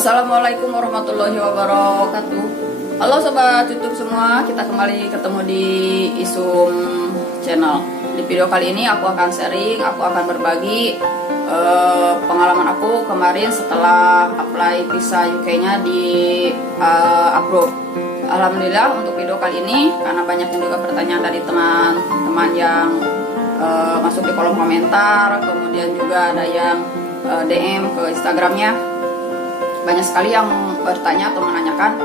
Assalamualaikum warahmatullahi wabarakatuh. Halo sobat YouTube semua, kita kembali ketemu di Isum Channel. Di video kali ini aku akan sharing, aku akan berbagi pengalaman aku kemarin setelah apply visa UK-nya di approve. Alhamdulillah untuk video kali ini, karena banyak juga pertanyaan dari teman-teman yang masuk di kolom komentar, kemudian juga ada yang DM ke Instagramnya. Banyak sekali yang bertanya atau menanyakan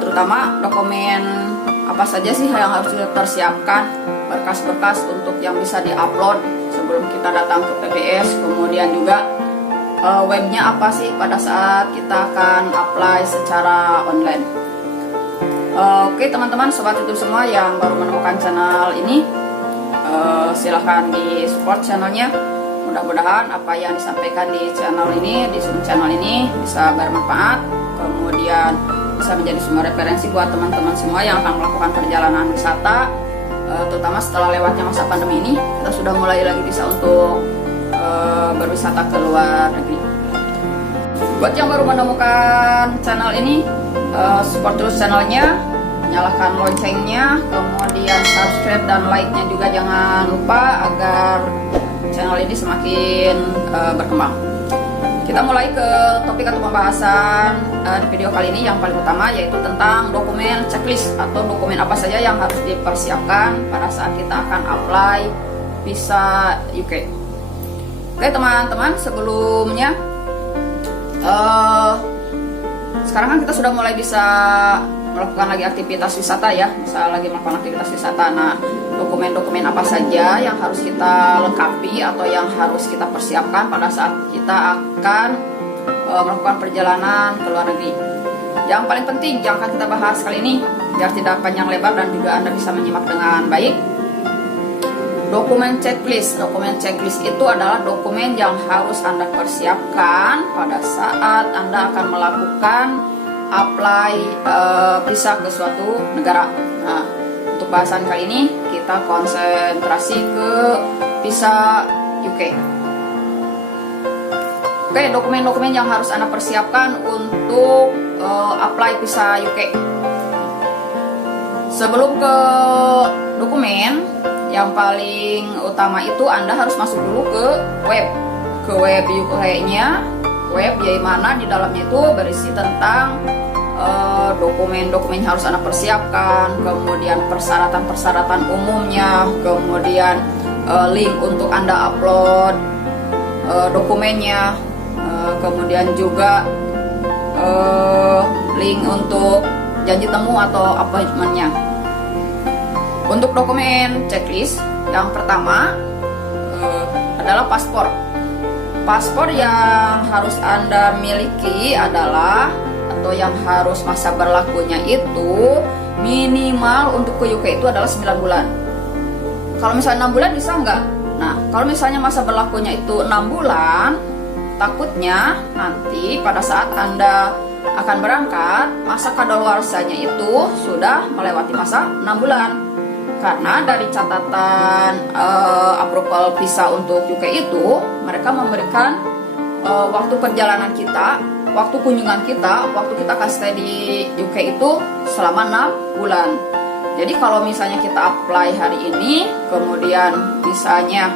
terutama dokumen apa saja sih yang harus dipersiapkan, berkas-berkas untuk yang bisa diupload sebelum kita datang ke PPS, kemudian juga webnya apa sih pada saat kita akan apply secara online. Oke teman-teman sobat YouTube semua yang baru menemukan channel ini, silahkan di support channelnya. Mudah-mudahan apa yang disampaikan di channel ini, di Isum Channel ini bisa bermanfaat, kemudian bisa menjadi sumber referensi buat teman-teman semua yang akan melakukan perjalanan wisata, terutama setelah lewatnya masa pandemi ini. Kita sudah mulai lagi bisa untuk berwisata ke luar negeri. Buat yang baru menemukan channel ini, support terus channelnya, nyalakan loncengnya, kemudian subscribe dan like-nya juga jangan lupa agar channel ini semakin berkembang. Kita mulai ke topik atau pembahasan di video kali ini. Yang paling utama yaitu tentang dokumen checklist atau dokumen apa saja yang harus dipersiapkan pada saat kita akan apply visa UK. Oke teman-teman, sebelumnya sekarang kan kita sudah mulai bisa melakukan lagi aktivitas wisata ya, misalnya lagi melakukan aktivitas wisata. Nah, dokumen-dokumen apa saja yang harus kita lengkapi atau yang harus kita persiapkan pada saat kita akan melakukan perjalanan ke luar negeri. Yang paling penting yang akan kita bahas kali ini, biar tidak panjang lebar dan juga Anda bisa menyimak dengan baik. Dokumen checklist. Dokumen checklist itu adalah dokumen yang harus Anda persiapkan pada saat Anda akan melakukan apply visa ke suatu negara. Nah, untuk bahasan kali ini kita konsentrasi ke visa UK. Oke, dokumen-dokumen yang harus Anda persiapkan untuk apply visa UK. Sebelum ke dokumen, yang paling utama itu Anda harus masuk dulu ke web UK-nya. Web yang mana di dalamnya itu berisi tentang dokumen-dokumen yang harus Anda persiapkan, kemudian persyaratan-persyaratan umumnya, kemudian link untuk Anda upload dokumennya, kemudian juga link untuk janji temu atau appointmentnya. Untuk dokumen checklist, yang pertama adalah paspor. Paspor yang harus Anda miliki adalah, atau yang harus masa berlakunya itu minimal untuk ke UK itu adalah 9 bulan. Kalau misalnya 6 bulan bisa nggak? Nah, kalau misalnya masa berlakunya itu 6 bulan, takutnya nanti pada saat Anda akan berangkat, masa kadaluarsanya itu sudah melewati masa 6 bulan. Karena dari catatan approval visa untuk UK itu, mereka memberikan waktu perjalanan kita, waktu kunjungan kita, waktu kita akan stay di UK itu selama 6 bulan. Jadi kalau misalnya kita apply hari ini, kemudian misalnya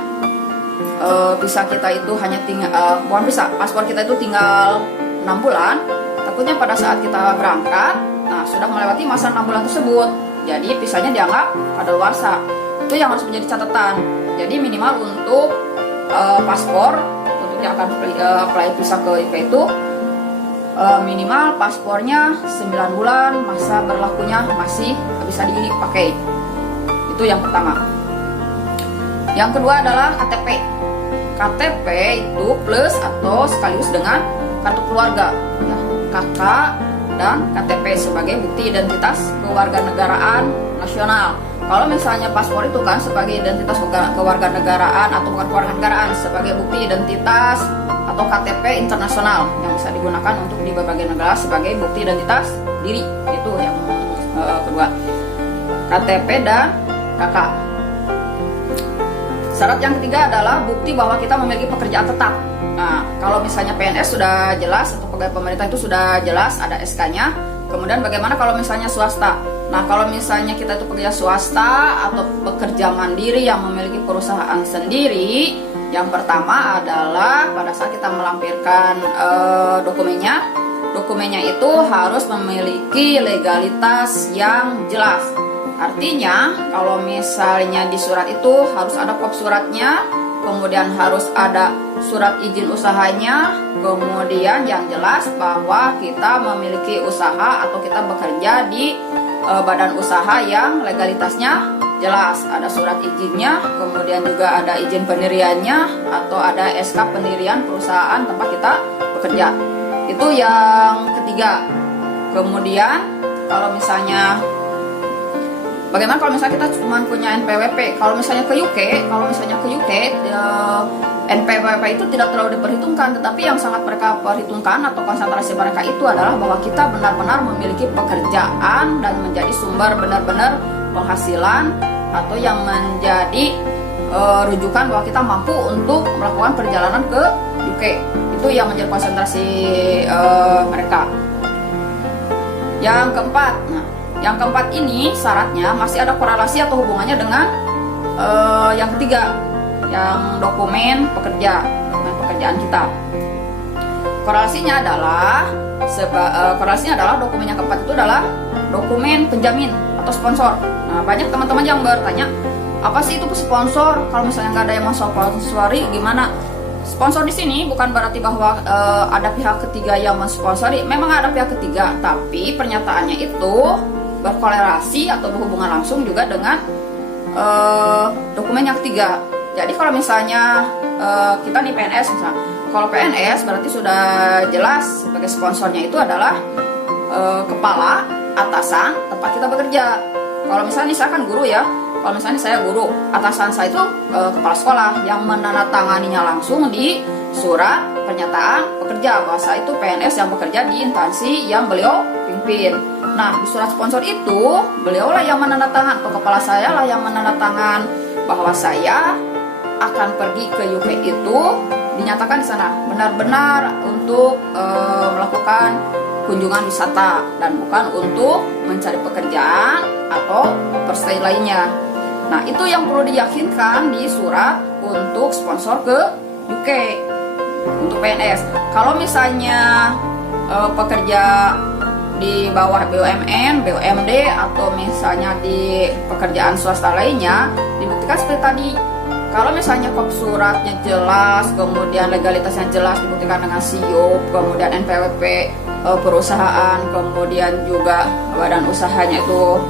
visa kita itu hanya tinggal, bukan visa, paspor kita itu tinggal 6 bulan, takutnya pada saat kita berangkat, nah sudah melewati masa 6 bulan tersebut. Jadi visanya dianggap kadaluarsa. Itu yang harus menjadi catatan. Jadi minimal untuk paspor, untuk yang akan apply visa ke UK itu minimal paspornya 9 bulan, masa berlakunya masih bisa dipakai. Itu yang pertama. Yang kedua adalah KTP. KTP itu plus atau sekaligus dengan kartu keluarga, ya, KK dan KTP sebagai bukti identitas kewarganegaraan nasional. Kalau misalnya paspor itu kan sebagai identitas kewarganegaraan atau bukan kewarganegaraan, sebagai bukti identitas atau KTP internasional yang bisa digunakan untuk di berbagai negara sebagai bukti identitas diri. Itu yang kedua, KTP dan KK. Syarat yang ketiga adalah bukti bahwa kita memiliki pekerjaan tetap. Nah, kalau misalnya PNS sudah jelas atau pegawai pemerintah itu sudah jelas ada SK-nya. Kemudian bagaimana kalau misalnya swasta? Nah, kalau misalnya kita itu pekerja swasta atau pekerja mandiri yang memiliki perusahaan sendiri, yang pertama adalah pada saat kita melampirkan dokumennya itu harus memiliki legalitas yang jelas. Artinya, kalau misalnya di surat itu harus ada kop suratnya, kemudian harus ada surat izin usahanya, kemudian yang jelas bahwa kita memiliki usaha atau kita bekerja di badan usaha yang legalitasnya jelas, ada surat izinnya, kemudian juga ada izin pendiriannya atau ada SK pendirian perusahaan tempat kita bekerja. Itu yang ketiga. Kemudian kalau misalnya bagaimana kalau misalnya kita cuma punya NPWP? Kalau misalnya ke UK NPWP itu tidak terlalu diperhitungkan, tetapi yang sangat mereka perhitungkan atau konsentrasi mereka itu adalah bahwa kita benar-benar memiliki pekerjaan dan menjadi sumber benar-benar penghasilan atau yang menjadi rujukan bahwa kita mampu untuk melakukan perjalanan ke UK. Itu yang menjadi konsentrasi mereka. Yang keempat ini syaratnya masih ada korelasi atau hubungannya dengan yang ketiga, yang dokumen pekerjaan kita. Korelasinya adalah dokumen yang keempat itu adalah dokumen penjamin atau sponsor. Nah, banyak teman-teman yang bertanya, apa sih itu sponsor? Kalau misalnya nggak ada yang mensponsori, gimana? Sponsor di sini bukan berarti bahwa ada pihak ketiga yang mensponsori. Memang ada pihak ketiga, tapi pernyataannya itu berkorelasi atau berhubungan langsung juga dengan dokumen yang ketiga. Jadi kalau misalnya kita nih PNS misalnya, kalau PNS berarti sudah jelas sebagai sponsornya itu adalah kepala atasan tempat kita bekerja. Kalau misalnya saya kan guru ya, kalau misalnya saya guru, atasan saya itu kepala sekolah yang menandatanganinya langsung di surat pernyataan pekerja bahwa saya itu PNS yang bekerja di instansi yang beliau pimpin. Nah, di surat sponsor itu beliau lah yang menandatangan atau kepala saya lah yang menandatangan bahwa saya akan pergi ke UK itu dinyatakan di sana benar-benar untuk melakukan kunjungan wisata dan bukan untuk mencari pekerjaan atau perstay lainnya. Nah, itu yang perlu diyakinkan di surat untuk sponsor ke UK untuk PNS. Kalau misalnya pekerja di bawah BUMN, BUMD atau misalnya di pekerjaan swasta lainnya dibuktikan seperti tadi. Kalau misalnya kop suratnya jelas, kemudian legalitasnya jelas dibuktikan dengan SIUP, kemudian NPWP perusahaan, kemudian juga badan usahanya itu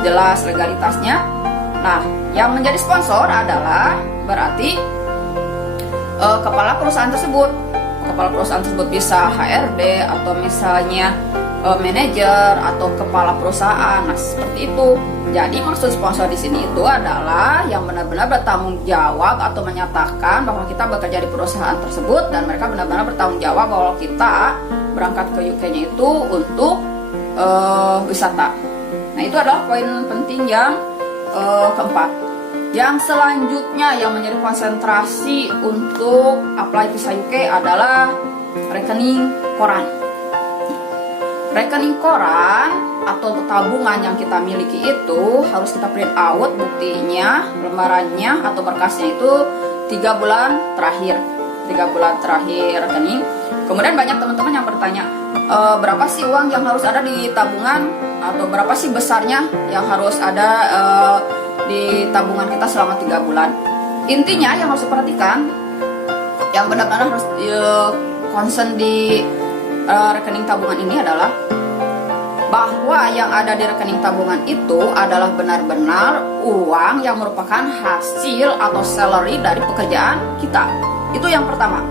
jelas legalitasnya. Nah, yang menjadi sponsor adalah berarti kepala perusahaan tersebut. Kepala perusahaan tersebut bisa HRD atau misalnya manajer atau kepala perusahaan. Nah, seperti itu. Jadi maksud sponsor di sini itu adalah yang benar-benar bertanggung jawab atau menyatakan bahwa kita bekerja di perusahaan tersebut dan mereka benar-benar bertanggung jawab bahwa kita berangkat ke UK-nya itu untuk wisata. Nah, itu adalah poin penting yang keempat. Yang selanjutnya yang menjadi konsentrasi untuk apply visa UK adalah rekening koran. Rekening koran atau tabungan yang kita miliki itu harus kita print out buktinya, lembarannya atau berkasnya itu 3 bulan terakhir. 3 bulan terakhir rekening. Kemudian banyak teman-teman yang bertanya, berapa sih uang yang harus ada di tabungan atau berapa sih besarnya yang harus ada di tabungan kita selama 3 bulan. Intinya yang harus diperhatikan, yang benar-benar harus concern di rekening tabungan ini adalah bahwa yang ada di rekening tabungan itu adalah benar-benar uang yang merupakan hasil atau salary dari pekerjaan kita. Itu yang pertama.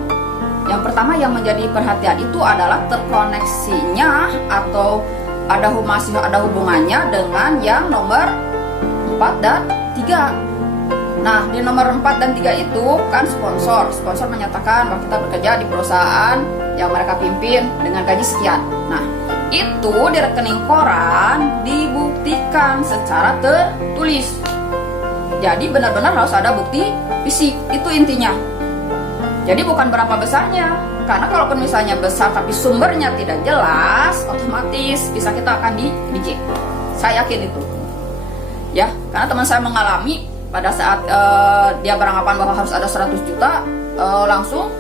Yang pertama yang menjadi perhatian itu adalah terkoneksinya atau masih ada hubungannya dengan yang nomor 4 dan 3. Nah, di nomor 4 dan 3 itu kan sponsor. Sponsor menyatakan bahwa kita bekerja di perusahaan yang mereka pimpin dengan gaji sekian. Nah, itu di rekening koran dibuktikan secara tertulis. Jadi benar-benar harus ada bukti fisik. Itu intinya. Jadi bukan berapa besarnya, karena kalaupun misalnya besar tapi sumbernya tidak jelas, otomatis bisa kita akan di reject. Saya yakin itu, ya, karena teman saya mengalami pada saat dia beranggapan bahwa harus ada 100 juta, langsung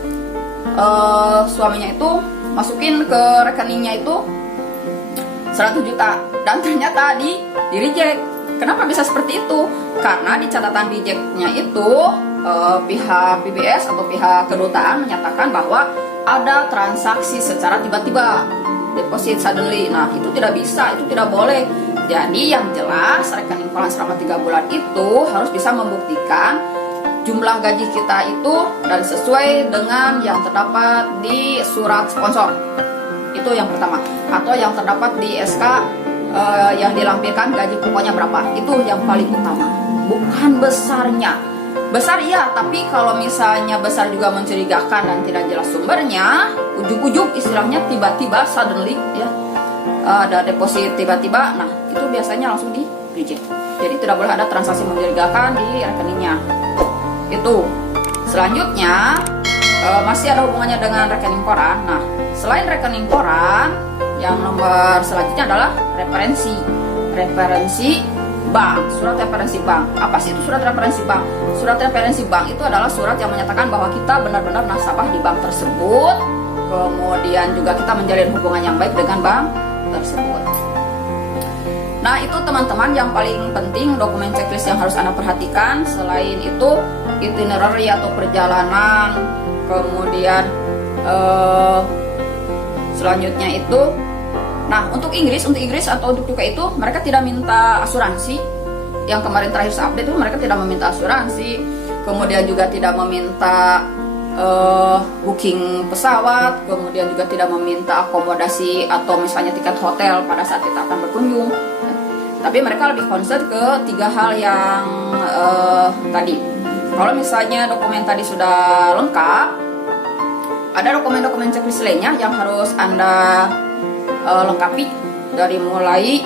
suaminya itu masukin ke rekeningnya itu 100 juta dan ternyata di reject. Kenapa bisa seperti itu? Karena di catatan rejectnya itu pihak PBS atau pihak kedutaan menyatakan bahwa ada transaksi secara tiba-tiba, deposit suddenly. Nah, itu tidak bisa, itu tidak boleh. Jadi yang jelas rekening koran selama 3 bulan itu harus bisa membuktikan jumlah gaji kita itu dan sesuai dengan yang terdapat di surat sponsor. Itu yang pertama. Atau yang terdapat di SK yang dilampirkan gaji pokoknya berapa. Itu yang paling utama. Bukan besarnya. Besar iya, tapi kalau misalnya besar juga mencurigakan dan tidak jelas sumbernya, ujug-ujug istilahnya tiba-tiba suddenly ya, ada deposit tiba-tiba, nah itu biasanya langsung di reject. Jadi tidak boleh ada transaksi mencurigakan di rekeningnya. Itu. Selanjutnya masih ada hubungannya dengan rekening koran. Nah, selain rekening koran, yang nomor selanjutnya adalah referensi bank, surat referensi bank. Apa sih itu surat referensi bank? Surat referensi bank itu adalah surat yang menyatakan bahwa kita benar-benar nasabah di bank tersebut, kemudian juga kita menjalin hubungan yang baik dengan bank tersebut. Nah, itu teman-teman yang paling penting dokumen checklist yang harus Anda perhatikan. Selain itu, itinerary atau perjalanan, kemudian selanjutnya itu, nah untuk Inggris atau untuk UK itu mereka tidak minta asuransi. Yang kemarin terakhir saya update itu mereka tidak meminta asuransi, kemudian juga tidak meminta booking pesawat, kemudian juga tidak meminta akomodasi atau misalnya tiket hotel pada saat kita akan berkunjung. Tapi mereka lebih concern ke 3 hal yang tadi. Kalau misalnya dokumen tadi sudah lengkap, ada dokumen-dokumen checklist lainnya yang harus Anda lengkapi, dari mulai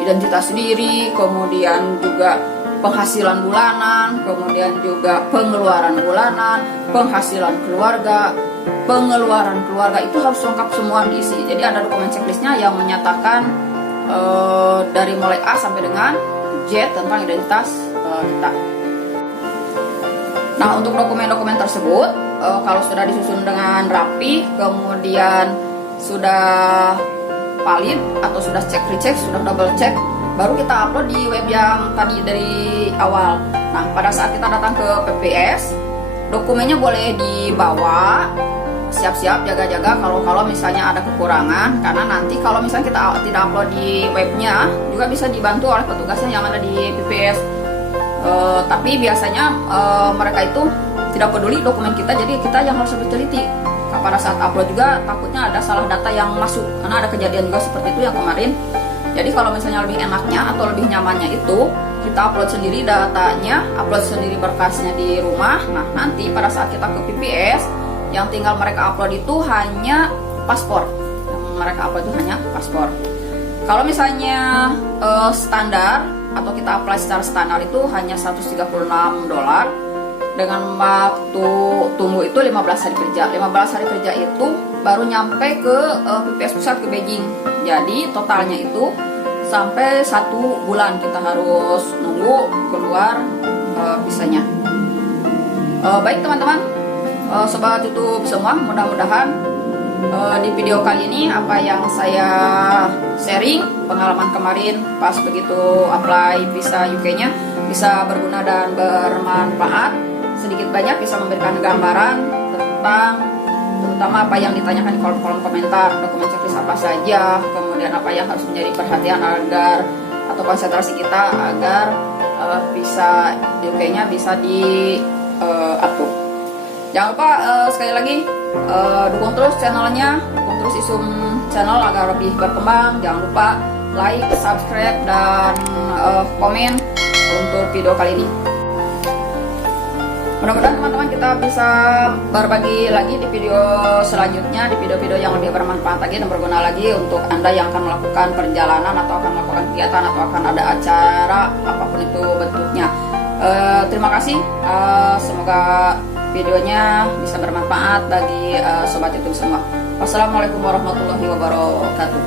identitas diri, kemudian juga penghasilan bulanan, kemudian juga pengeluaran bulanan, penghasilan keluarga, pengeluaran keluarga, itu harus lengkap semua diisi. Jadi ada dokumen checklistnya yang menyatakan dari mulai A sampai dengan Z tentang identitas kita. Nah, untuk dokumen-dokumen tersebut kalau sudah disusun dengan rapi, kemudian sudah valid atau sudah cek recheck, sudah double check, baru kita upload di web yang tadi dari awal. Nah, pada saat kita datang ke PPS, dokumennya boleh dibawa, siap-siap jaga-jaga kalau misalnya ada kekurangan, karena nanti kalau misalnya kita tidak upload di webnya juga bisa dibantu oleh petugasnya yang ada di PPS. Tapi biasanya mereka itu tidak peduli dokumen kita, jadi kita yang harus berteliti. Nah, pada saat upload juga takutnya ada salah data yang masuk, karena ada kejadian juga seperti itu yang kemarin. Jadi kalau misalnya lebih enaknya atau lebih nyamannya itu kita upload sendiri datanya, upload sendiri berkasnya di rumah. Nah, nanti pada saat kita ke PPS, yang tinggal mereka upload itu hanya paspor. Yang mereka upload itu hanya paspor. Kalau misalnya standar atau kita apply secara standar itu hanya $136 dengan waktu tunggu itu 15 hari kerja. 15 hari kerja itu baru nyampe ke PPS pusat ke Beijing. Jadi totalnya itu sampai 1 bulan kita harus nunggu keluar visanya. Baik teman-teman, sobat YouTube semua, mudah-mudahan di video kali ini apa yang saya sharing pengalaman kemarin pas begitu apply visa UK-nya bisa berguna dan bermanfaat. Sedikit banyak bisa memberikan gambaran tentang terutama apa yang ditanyakan di kolom komentar, dokumen checklist apa saja, kemudian apa yang harus menjadi perhatian agar atau konsentrasi kita agar bisa UK-nya bisa di upload. Jangan lupa sekali lagi dukung terus channelnya, dukung terus Isum channel agar lebih berkembang. Jangan lupa like, subscribe, dan komen untuk video kali ini. Mudah-mudahan teman-teman kita bisa berbagi lagi di video selanjutnya, di video-video yang lebih bermanfaat lagi dan berguna lagi untuk Anda yang akan melakukan perjalanan atau akan melakukan kegiatan atau akan ada acara apapun itu bentuknya. Terima kasih, semoga videonya bisa bermanfaat bagi sobat YouTube semua. Wassalamualaikum warahmatullahi wabarakatuh.